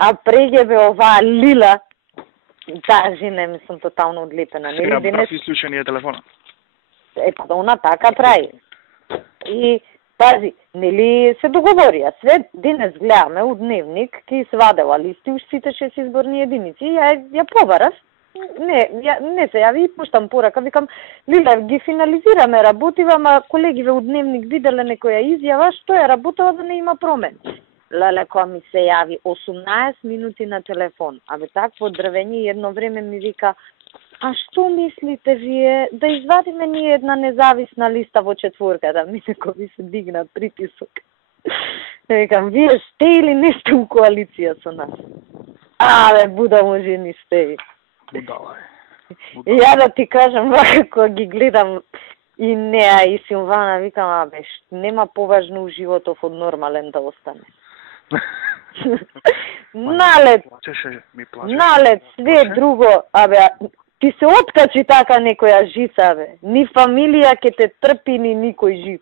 А преге бе оваа Лила, таа жена мислам тотално одлепена. Сега прав исклучениот телефон. Па она така прави. И пази, нели се договорија, све денес гледаме у дневник, ки свадела листи уж сите 6 изборни единици, ја побарав. Не се јави и пуштам порака, викам, Лила, ги финализираме, работива, ама колегиве у дневник виделе некоја изјава, што ја работела да не има промен. Леле, која ми се јави 18 минути на телефон, абе такво дрвење, едно време ми вика, а што мислите вие да извадиме ние една независна листа во четворката? Ми неко ви се дигна притисок. Викам, вие сте или не сте у коалиција со нас? Абе, будамо жени сте. Будала е. И ја да ти кажам, вака кога ги гледам и неа и Силвана, викам, абе, нема поважно у животов од нормален да остане. Налет, све друго, абе, ти се откачи така некоја жица, бе. Ни фамилија ке те трпи, ни никој жив.